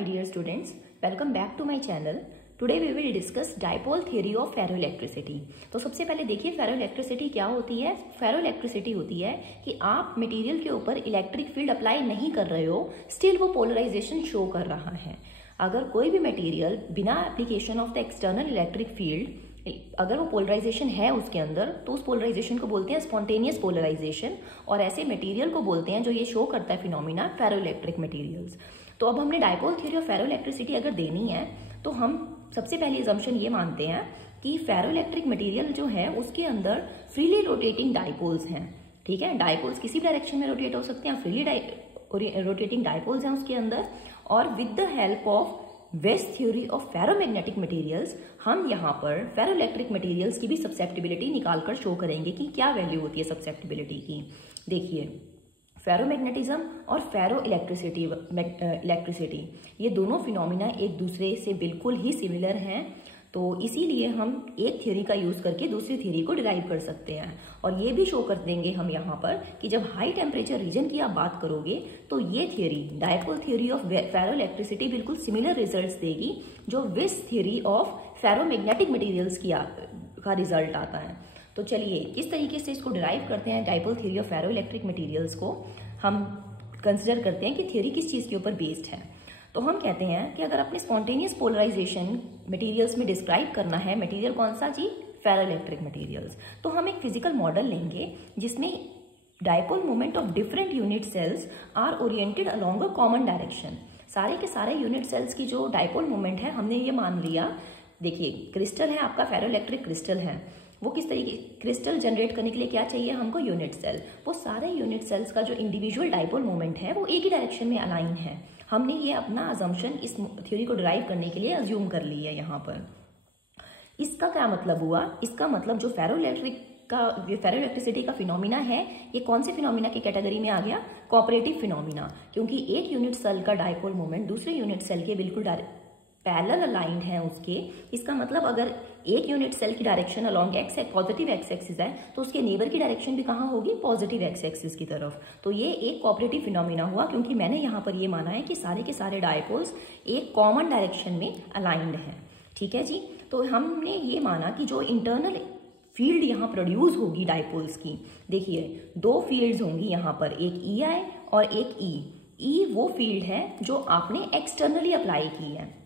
my dear students, welcome back to my channel. Today we will discuss dipole theory of ferroelectricity. तो सबसे पहले देखिए फेरोइलेक्ट्रिसिटी क्या होती है। फेरोइलेक्ट्रिसिटी होती है कि आप मटेरियल के ऊपर इलेक्ट्रिक फील्ड अप्लाई नहीं कर रहे हो, स्टिल वो पोलराइजेशन शो कर रहा है। अगर कोई भी मटेरियल बिना application of the external electric field अगर वो पोलराइजेशन है उसके अंदर, तो उस पोलराइजेशन को बोलते हैं स्पॉन्टेनियस पोलराइजेशन, और ऐसे मटेरियल को बोलते हैं जो ये शो करता है फिनोमिना फेरोइलेक्ट्रिक मटेरियल्स। तो अब हमने डाइपोल थ्योरी ऑफ फेरोइलेक्ट्रिसिटी अगर देनी है तो हम सबसे पहले असम्पशन ये मानते हैं कि फेरोइलेक्ट्रिक मटेरियल जो है उसके अंदर फ्रीली रोटेटिंग डाइपोल्स हैं। ठीक है, डाइपोल्स किसी भी डायरेक्शन में रोटेट हो सकते हैं, फ्रीली रोटेटिंग डाइपोल्स हैं उसके अंदर। और with the help of Weiss theory of ferromagnetic materials हम यहाँ पर फेरोइलेक्ट्रिक मटेरियल्स की भी सब्सेप्टिबिलिटी निकालकर शो करेंगे कि क्या वैल्यू होती है सब्सेप्टिबिलिटी की। देखिए, फेरोमैग्नेटिज्म और फेरो इलेक्ट्रिसिटी ये दोनों फिनोमिना एक दूसरे से बिल्कुल ही सिमिलर हैं, तो इसीलिए हम एक थ्योरी का यूज करके दूसरी थ्योरी को डिराइव कर सकते हैं। और ये भी शो कर देंगे हम यहाँ पर कि जब हाई टेम्परेचर रीजन की आप बात करोगे तो ये थ्योरी डाइपोल थ्योरी ऑफ फेरोइलेक्ट्रिसिटी बिल्कुल सिमिलर रिजल्ट्स देगी जो विस थ्योरी ऑफ फेरोमैग्नेटिक मटेरियल्स का रिजल्ट आता है। तो चलिए किस तरीके से इसको डिराइव करते हैं dipole theory of ferroelectric materials को हम कंसिडर करते हैं कि थ्योरी किस चीज के ऊपर बेस्ड है। तो हम कहते हैं कि अगर अपने स्पॉन्टेनियस पोलराइजेशन मटेरियल्स में डिस्क्राइब करना है, मटेरियल कौन सा जी, फेरोइलेक्ट्रिक मटेरियल्स, तो हम एक फिजिकल मॉडल लेंगे जिसमें dipole moment of different unit cells are oriented along a common direction. सारे के सारे यूनिट सेल्स की जो डाइपोल मोमेंट है हमने ये मान लिया। देखिए, क्रिस्टल है आपका, फेरोइलेक्ट्रिक क्रिस्टल है, वो किस तरीके क्रिस्टल जनरेट करने के लिए क्या चाहिए हमको, यूनिट सेल। वो सारे यूनिट सेल्स का जो इंडिविजुअल डाइपोल मोमेंट है वो एक ही डायरेक्शन में अलाइन है। हमने ये अपना अजम्पशन इस थ्योरी को डिराइव करने के लिए अज्यूम कर ली है यहाँ पर। इसका क्या मतलब हुआ, इसका मतलब जो फेरोइलेक्ट्रिसिटी का फिनोमिना है ये कौन से फिनोमिना की कैटेगरी में आ गया, कोऑपरेटिव फिनोमिना, क्योंकि एक यूनिट सेल का डाइपोल मोमेंट दूसरे यूनिट सेल के बिल्कुल पैरेलल अलाइंड है उसके। इसका मतलब अगर एक यूनिट सेल की direction along positive x axis है तो उसके नेबर की डायरेक्शन भी कहाँ होगी, पॉजिटिव एक्स एक्सिस की तरफ। तो ये एक कोऑपरेटिव फिनोमिना हुआ क्योंकि मैंने यहाँ पर ये माना है कि सारे के सारे डाइपोल्स एक कॉमन डायरेक्शन में अलाइंड है। ठीक है जी, तो हमने ये माना कि जो इंटरनल फील्ड यहाँ प्रोड्यूस होगी डाइपोल्स की, देखिए दो फील्ड्स होंगी यहाँ पर, एक EI और एक E वो फील्ड है जो आपने एक्सटर्नली अप्लाई की है।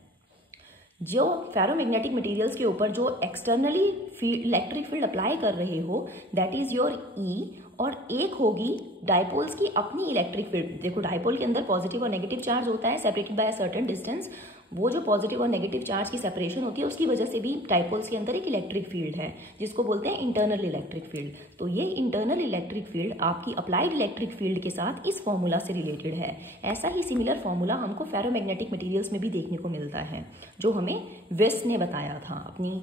जो फेरोमैग्नेटिक मटेरियल्स के ऊपर जो एक्सटर्नली इलेक्ट्रिक फील्ड अप्लाई कर रहे हो दैट इज योर E, और एक होगी डाइपोल्स की अपनी इलेक्ट्रिक फील्ड। देखो, डाइपोल के अंदर पॉजिटिव और नेगेटिव चार्ज होता है separated by a certain distance. वो जो पॉजिटिव और नेगेटिव चार्ज की सेपरेशन होती है उसकी वजह से भी डाइपोल्स के अंदर एक इलेक्ट्रिक फील्ड है जिसको बोलते हैं इंटरनल इलेक्ट्रिक फील्ड। तो ये इंटरनल इलेक्ट्रिक फील्ड आपकी अप्लाइड इलेक्ट्रिक फील्ड के साथ इस फॉर्मूला से रिलेटेड है। ऐसा ही सिमिलर फॉर्मूला हमको फेरोमैग्नेटिक मटेरियल्स में भी देखने को मिलता है जो हमें वेस्ट ने बताया था अपनी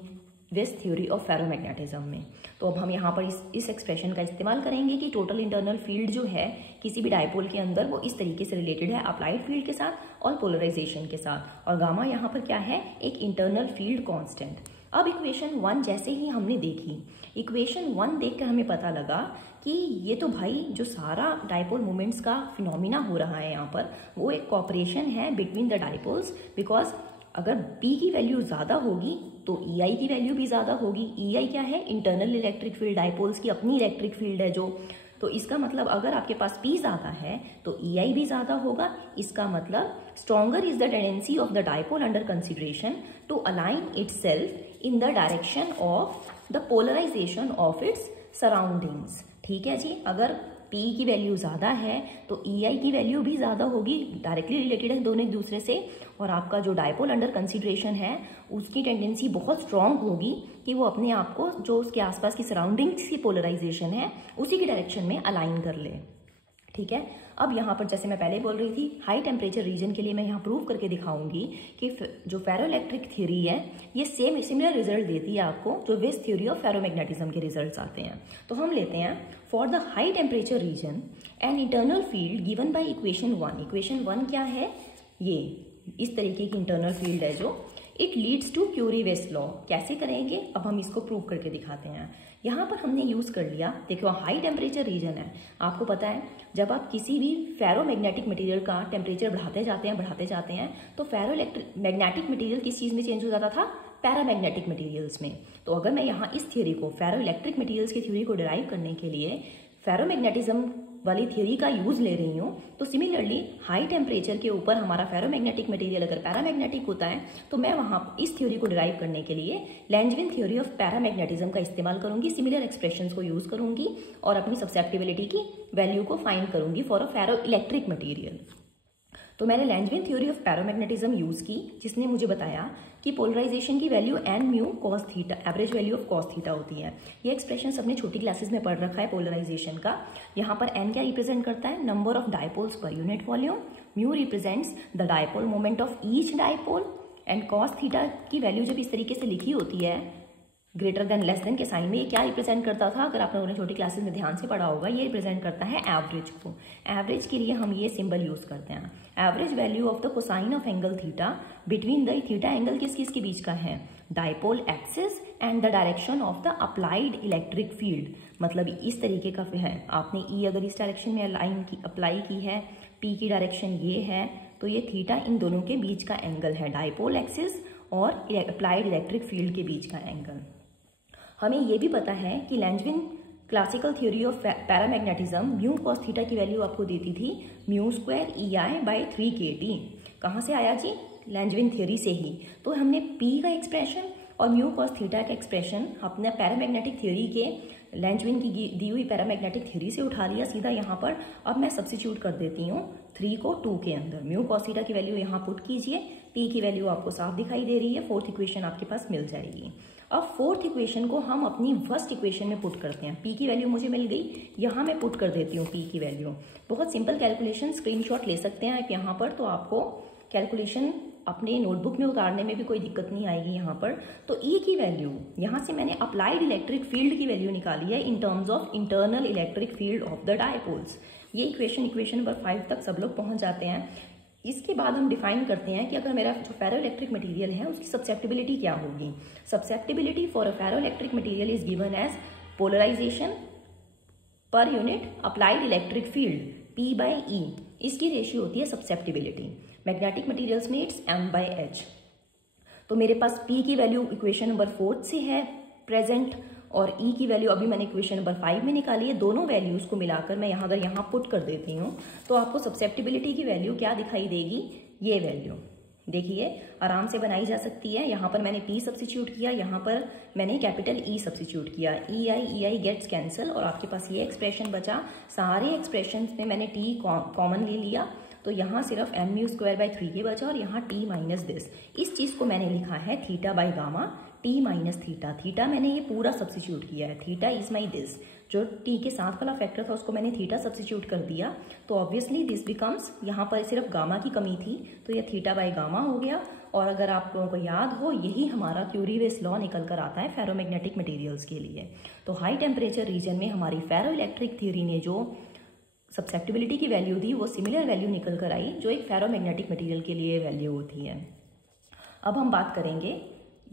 वेस्ट थ्योरी ऑफ फेरोमैग्नेटिज्म में। तो अब हम यहाँ पर इस एक्सप्रेशन का इस्तेमाल करेंगे कि टोटल इंटरनल फील्ड जो है किसी भी डाइपोल के अंदर वो इस तरीके से रिलेटेड है अप्लाइड फील्ड के साथ और पोलराइजेशन के साथ, और गामा यहाँ पर क्या है, एक इंटरनल फील्ड कांस्टेंट। अब इक्वेशन 1 जैसे ही हमने देखी, इक्वेशन 1 देखकर हमें पता लगा कि ये तो भाई जो सारा डाइपोल मोमेंट्स का फिनोमिना हो रहा है यहाँ पर वो एक कॉपरेशन है बिटवीन द डाइपोल्स, बिकॉज अगर P की वैल्यू ज्यादा होगी तो EI की वैल्यू भी ज्यादा होगी। EI क्या है, इंटरनल इलेक्ट्रिक फील्ड, डाइपोल्स की अपनी इलेक्ट्रिक फील्ड है जो, तो इसका मतलब अगर आपके पास P ज्यादा है तो EI भी ज्यादा होगा। इसका मतलब stronger is the tendency of the dipole under consideration to align itself in the direction of the polarization of its surroundings. ठीक है जी, अगर P की वैल्यू ज्यादा है तो EI की वैल्यू भी ज्यादा होगी, डायरेक्टली रिलेटेड है दोनों एक दूसरे से। और आपका जो डाइपोल अंडर कंसिडरेशन है उसकी टेंडेंसी बहुत स्ट्रांग होगी कि वो अपने आप को जो उसके आसपास की सराउंडिंग्स की पोलराइजेशन है उसी की डायरेक्शन में अलाइन कर ले। ठीक है, अब यहाँ पर जैसे मैं पहले बोल रही थी हाई टेम्परेचर रीजन के लिए मैं यहाँ प्रूव करके दिखाऊंगी कि जो फेरोइलेक्ट्रिक थ्योरी है ये सिमिलर रिजल्ट देती है आपको जो वेस्ट थ्योरी ऑफ फेरोमैग्नेटिज्म के रिजल्ट्स आते हैं। तो हम लेते हैं for the high temperature region an internal field given by equation 1। Equation 1 क्या है, ये इस तरीके की इंटरनल फील्ड है जो इट लीड्स टू क्यूरी-वेस लॉ। कैसे करेंगे, अब हम इसको प्रूव करके दिखाते हैं। यहाँ पर हमने यूज कर लिया, देखो हाई टेम्परेचर रीजन है, आपको पता है जब आप किसी भी फेरोमैग्नेटिक मटेरियल का टेम्परेचर बढ़ाते जाते हैं तो फेरोमैग्नेटिक मटेरियल किस चीज में चेंज हो जाता था, पैरामैग्नेटिक मटेरियल्स में। तो अगर मैं यहाँ इस थ्योरी को, फेरोइलेक्ट्रिक मटेरियल्स की थ्योरी को डिराइव करने के लिए फेरोमैग्नेटिज्म वाली थ्योरी का यूज ले रही हूँ, तो सिमिलरली हाई टेम्परेचर के ऊपर हमारा फेरोमैग्नेटिक मटेरियल अगर पैरामैग्नेटिक होता है तो मैं वहां इस थ्योरी को डिराइव करने के लिए लैंजविन थ्योरी ऑफ पैरामैग्नेटिज्म का इस्तेमाल करूंगी, सिमिलर एक्सप्रेशंस को यूज करूंगी और अपनी सब्सेप्टिबिलिटी की वैल्यू को फाइंड करूंगी फॉर अ फेरोइलेक्ट्रिक मटेरियल। तो मैंने Langevin theory of paramagnetism use की, जिसने मुझे बताया कि पोलराइजेशन की value N mu cos theta, average value of cos theta होती है। ये एक्सप्रेशन सबने छोटी क्लासेस में पढ़ रखा है पोलराइजेशन का। यहाँ पर एन क्या रिप्रेजेंट करता है, number of dipoles per unit volume, mu represents the dipole moment of each dipole, and cos theta की वैल्यू जब इस तरीके से लिखी होती है ग्रेटर देन लेस देन के साइन में, ये क्या रिप्रेजेंट करता था, अगर आप लोगों ने छोटी क्लासेस में ध्यान से पढ़ा होगा, ये रिप्रेजेंट करता है एवरेज को। एवरेज के लिए हम ये सिंबल यूज करते हैं, average value of the cosine of angle theta between the theta angle किस के बीच का है, dipole axis and the direction of the applied electric field. मतलब इस तरीके का है, आपने ई अगर इस डायरेक्शन में लाइन की अप्लाई की है, पी की डायरेक्शन ये है, तो ये थीटा इन दोनों के बीच का एंगल है, डायपोल एक्सिस और अप्लाइड इलेक्ट्रिक फील्ड के बीच का एंगल। हमें यह भी पता है कि Langevin classical theory of paramagnetism mu cos theta की वैल्यू आपको देती थी म्यू स्क्वायर EI/3kT। कहाँ से आया जी, लैंजविन थ्योरी से ही। तो हमने पी का एक्सप्रेशन और म्यू कॉस थीटा का एक्सप्रेशन अपने पैरामैग्नेटिक थ्योरी के, लैंजविन की दी हुई पैरामैग्नेटिक थ्योरी से उठा लिया सीधा यहाँ पर। अब मैं सब्स्टिट्यूट कर देती हूँ 3 को 2 के अंदर, म्यू कॉस थीटा की वैल्यू यहाँ पुट कीजिए, पी की वैल्यू आपको साफ दिखाई दे रही है, फोर्थ इक्वेशन आपके पास मिल जाएगी। अब फोर्थ इक्वेशन को हम अपनी फर्स्ट इक्वेशन में पुट करते हैं, पी की वैल्यू मुझे मिल गई, यहाँ मैं पुट कर देती हूँ पी की वैल्यू। बहुत सिंपल कैलकुलेशन, स्क्रीनशॉट ले सकते हैं आप यहाँ पर, तो आपको कैलकुलेशन अपने नोटबुक में उतारने में भी कोई दिक्कत नहीं आएगी यहाँ पर। तो ई की वैल्यू, यहाँ से मैंने अप्लाइड इलेक्ट्रिक फील्ड की वैल्यू निकाली है in terms of internal electric field of the dipoles. ये इक्वेशन नंबर 5 तक सब लोग पहुंच जाते हैं। इसके बाद हम डिफाइन करते हैं कि अगर मेरा जो फेरोइलेक्ट्रिक मटेरियल है उसकी सब्सेप्टिबिलिटी क्या होगी। Susceptibility for a ferroelectric material is given as polarization per unit applied electric field P/E, इसकी रेशियो होती है सब्सेप्टिबिलिटी। मैग्नेटिक मटेरियल्स में इट्स M/H। तो मेरे पास P की वैल्यू इक्वेशन नंबर 4 से है प्रेजेंट, और E की वैल्यू अभी मैंने इक्वेशन नंबर 5 में निकाली है। दोनों वैल्यूज को मिलाकर मैं यहाँ अगर यहाँ पुट कर देती हूँ तो आपको सब्सेप्टिबिलिटी की वैल्यू क्या दिखाई देगी, ये वैल्यू देखिए आराम से बनाई जा सकती है। यहाँ पर मैंने P सब्स्टिट्यूट किया, यहाँ पर मैंने कैपिटल E सब्स्टिट्यूट किया, EI गेट्स कैंसिल और आपके पास ये एक्सप्रेशन बचा। सारे एक्सप्रेशन में मैंने T कॉमन ले लिया, तो यहाँ सिर्फ mu²/3 बचा और यहाँ T माइनस दिस। इस चीज को मैंने लिखा है θ/γ T माइनस थीटा। थीटा मैंने ये पूरा सब्स्टिट्यूट किया है, थीटा इज माई दिस, जो T के साथ वाला फैक्टर था उसको मैंने थीटा सब्स्टिट्यूट कर दिया। तो ऑब्वियसली दिस बिकम्स, यहाँ पर सिर्फ गामा की कमी थी तो ये θ/γ हो गया। और अगर आप लोगों को याद हो, यही हमारा क्यूरी-वेस लॉ निकल कर आता है फेरोमैग्नेटिक मटेरियल्स के लिए। तो हाई टेम्परेचर रीजन में हमारी फेरोइलेक्ट्रिक थ्योरी ने जो सब्सेप्टिबिलिटी की वैल्यू दी वो सिमिलर वैल्यू निकल कर आई जो एक फेरोमैग्नेटिक मटेरियल के लिए वैल्यू होती है। अब हम बात करेंगे,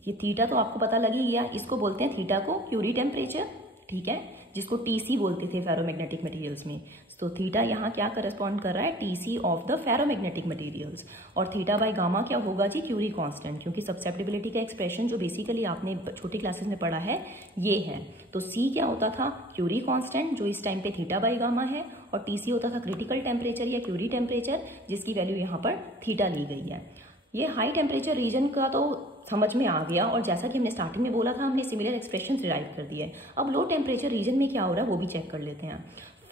ये थीटा तो आपको पता लग ही गया, इसको बोलते हैं थीटा को क्यूरी टेम्परेचर, ठीक है, जिसको टीसी बोलते थे फेरोमैग्नेटिक मटेरियल्स में। तो थीटा यहाँ क्या करस्पॉन्ड कर रहा है, TC of the ferromagnetic materials. और θ/γ क्या होगा जी, क्यूरी कांस्टेंट, क्योंकि सब्सेप्टिबिलिटी का एक्सप्रेशन जो बेसिकली आपने छोटी क्लासेस में पढ़ा है ये है। तो सी क्या होता था, क्यूरी कांस्टेंट, जो इस टाइम पे θ/γ है, और टीसी होता था क्रिटिकल टेम्परेचर या क्यूरी टेम्परेचर, जिसकी वैल्यू यहाँ पर थीटा ली गई है। ये हाई टेम्परेचर रीजन का तो समझ में आ गया, और जैसा कि हमने स्टार्टिंग में बोला था हमने सिमिलर एक्सप्रेशन डिराइव कर दिए। अब लो टेम्परेचर रीजन में क्या हो रहा है वो भी चेक कर लेते हैं।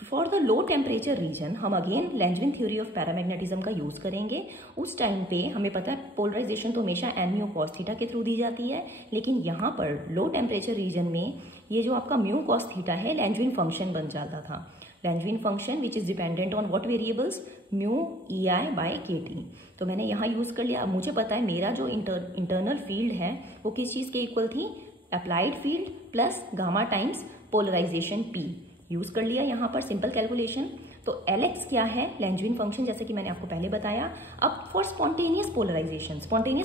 For the low temperature region हम again Langevin theory of paramagnetism का यूज करेंगे। उस टाइम पे हमें पता है पोलराइजेशन तो हमेशा n म्यू कॉस थीटा के थ्रू दी जाती है, लेकिन यहाँ पर लो टेम्परेचर रीजन में ये जो आपका म्यू कॉस थीटा है लैंजविन फंक्शन बन जाता था। Langevin function which is dependent on what variables, mu EI/kT। तो मैंने यहाँ यूज कर लिया। अब मुझे पता है मेरा जो इंटरनल फील्ड है वो किस चीज के इक्वल थी, applied field plus gamma times polarization P। Use कर लिया यहाँ पर सिंपल कैलकुलेशन। तो Lx क्या है, लैंजविन फंक्शन, जैसे कि मैंने आपको पहले बताया। अब फॉर स्पॉन्टेनियस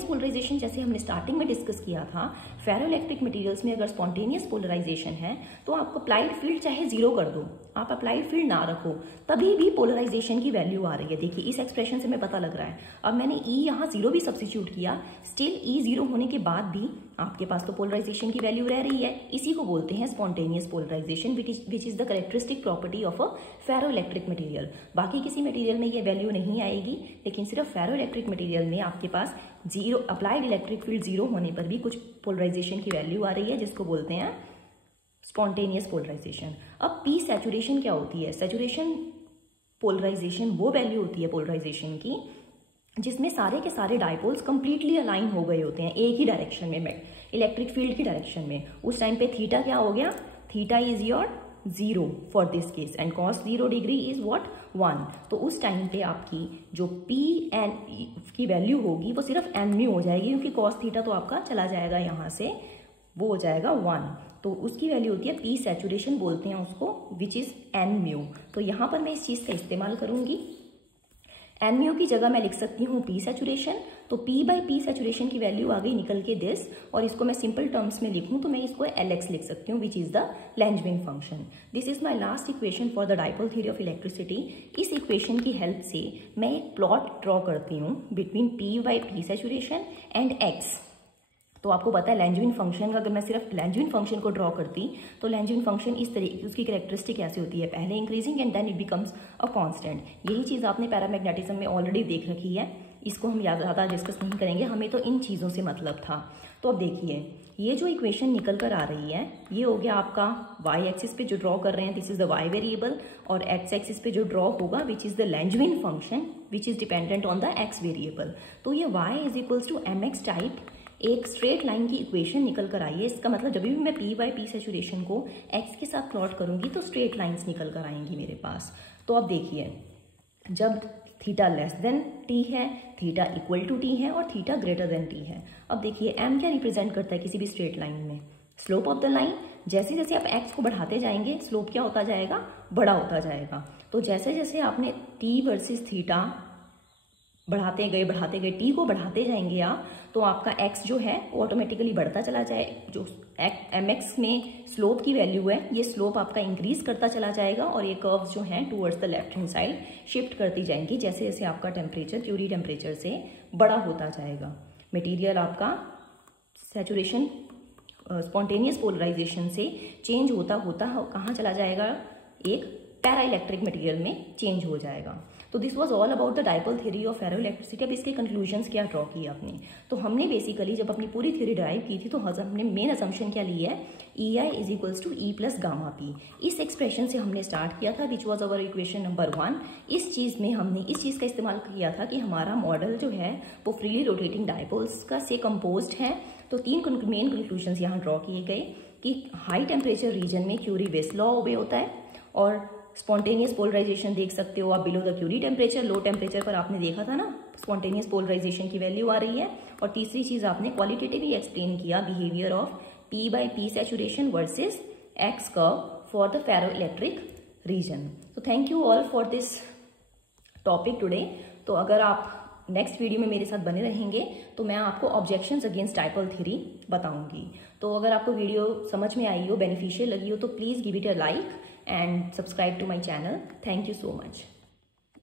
पोलराइजेशन जैसे हमने स्टार्टिंग में डिस्कस किया था, फेरोइलेक्ट्रिक मटेरियल्स में अगर स्पॉन्टेनियस पोलराइजेशन है तो आप अप्लाइड फील्ड चाहे 0 कर दो, आप अप्लाइड फील्ड ना रखो, तभी भी पोलराइजेशन की वैल्यू आ रही है। देखिए इस एक्सप्रेशन से हमें पता लग रहा है। अब मैंने E यहाँ 0 भी सब्स्टिट्यूट किया, स्टिल E 0 होने के बाद भी आपके पास तो पोलराइजेशन की वैल्यू रह रही है। इसी को बोलते हैं spontaneous polarization, which is the characteristic property of a ferroelectric material. बाकी किसी मटेरियल में ये वैल्यू नहीं आएगी, लेकिन सिर्फ फेरोइलेक्ट्रिक मटेरियल में आपके पास 0 अप्लाइड इलेक्ट्रिक फील्ड 0 होने पर भी कुछ पोलराइजेशन की वैल्यू आ रही है, जिसको बोलते हैं स्पॉन्टेनियस पोलराइजेशन। अब पी सैचुरेशन क्या होती है? सैचुरेशन पोलराइजेशन वो वैल्यू होती है पोलराइजेशन की जिसमें सारे के सारे डायपोल्स कंप्लीटली अलाइन हो गए होते हैं एक ही डायरेक्शन में, इलेक्ट्रिक फील्ड की डायरेक्शन में। उस टाइम पे थीटा क्या हो गया? Theta is your 0 for this case and cos 0 degree is what 1। तो उस टाइम पे आपकी जो पी एन की वैल्यू होगी वो सिर्फ एन म्यू हो जाएगी, क्योंकि cos थीटा तो आपका चला जाएगा यहाँ से, वो हो जाएगा 1। तो उसकी वैल्यू होती है पी सैचुरेशन बोलते हैं उसको, विच इज एन म्यू। तो यहाँ पर मैं इस चीज का इस्तेमाल करूंगी। एन म्यू की जगह मैं लिख सकती हूँ पी सैचुरेशन। तो पी बाई पी सैचुरेशन की वैल्यू आ गई निकल के दिस, और इसको मैं सिंपल टर्म्स में लिखूं तो मैं इसको Lx लिख सकती हूँ, which is the Langevin function. This is my last equation for the dipole theory of electricity. इस इक्वेशन की हेल्प से मैं एक प्लॉट ड्रॉ करती हूँ between P by P saturation and x. तो आपको पता है लैंजविन फंक्शन का, अगर मैं सिर्फ लैंजविन फंक्शन को ड्रॉ करती तो लैंजविन फंक्शन इस तरीके, उसकी कैरेक्टरिस्टिक ऐसी होती है, पहले increasing and then it becomes a constant. यही चीज़ आपने पैरामैग्नेटिज्म में ऑलरेडी देख रखी है, इसको हम ज़्यादा डिस्कस नहीं करेंगे, हमें तो इन चीज़ों से मतलब था। तो अब देखिए ये जो इक्वेशन निकल कर आ रही है ये हो गया आपका वाई एक्सिस पे जो ड्रॉ कर रहे हैं, this is the y variable, और एक्स एक्सिस पे जो ड्रॉ होगा which is the Langevin function which is dependent on the x variable. तो ये y is equals to m x type एक स्ट्रेट लाइन की इक्वेशन निकल कर आई है। इसका मतलब जब भी मैं पी बाई पी सैचुरेशन को एक्स के साथ प्लॉट करूंगी तो स्ट्रेट लाइंस निकल कर आएंगी मेरे पास। तो अब देखिए जब थीटा लेस देन टी है, थीटा इक्वल टू टी है और थीटा ग्रेटर देन टी है। अब देखिए एम क्या रिप्रेजेंट करता है किसी भी स्ट्रेट लाइन में? Slope of the line. जैसे जैसे आप एक्स को बढ़ाते जाएंगे स्लोप क्या होता जाएगा? बड़ा होता जाएगा। तो जैसे जैसे आपने टी वर्सेस थीटा बढ़ाते गए टी को बढ़ाते जाएंगे आप, तो आपका एक्स जो है वो ऑटोमेटिकली बढ़ता चला जाए। जो एम एक्स में स्लोप की वैल्यू है ये स्लोप आपका इंक्रीज करता चला जाएगा, और ये कर्व्स जो हैं towards the left hand side shift करती जाएंगी जैसे जैसे आपका टेम्परेचर क्यूरी टेम्परेचर से बड़ा होता जाएगा। मटेरियल आपका सैचुरेशन स्पॉन्टेनियस पोलराइजेशन से चेंज होता होता कहाँ चला जाएगा? एक पैरा इलेक्ट्रिक मटेरियल में चेंज हो जाएगा। तो this was all about the dipole theory of ferroelectricity. अब इसके कंक्लूजन्स क्या ड्रॉ किए आपने? तो हमने बेसिकली जब अपनी पूरी थ्योरी ड्राइव की थी तो हमने मेन असम्पशन क्या ली है? EI is equals to E plus gamma P. इस एक्सप्रेशन से हमने स्टार्ट किया था, which was our equation number 1। इस चीज़ में हमने इस चीज़ का इस्तेमाल किया था कि हमारा मॉडल जो है वो फ्रीली रोटेटिंग डाइपोल्स का से कंपोज्ड है। तो 3 मेन कंक्लूजन्स यहाँ ड्रॉ किए गए कि हाई टेम्परेचर रीजन में क्यूरी वेस्ट लॉ ओबे होता है, और स्पॉन्टेनियस पोलराइजेशन देख सकते हो आप below the Curie temperature. Low temperature पर आपने देखा था ना स्पॉन्टेनियस पोलराइजेशन की वैल्यू आ रही है। और तीसरी चीज आपने क्वालिटेटिवली एक्सप्लेन किया behaviour of P by P saturation versus x curve for the ferroelectric region. तो thank you all for this topic today. तो अगर आप नेक्स्ट वीडियो में मेरे साथ बने रहेंगे तो मैं आपको ऑब्जेक्शंस अगेंस्ट डाइपोल थ्योरी बताऊंगी। तो अगर आपको वीडियो समझ में आई हो, बेनिफिशियल लगी हो, तो please give it a like and subscribe to my channel. Thank you so much.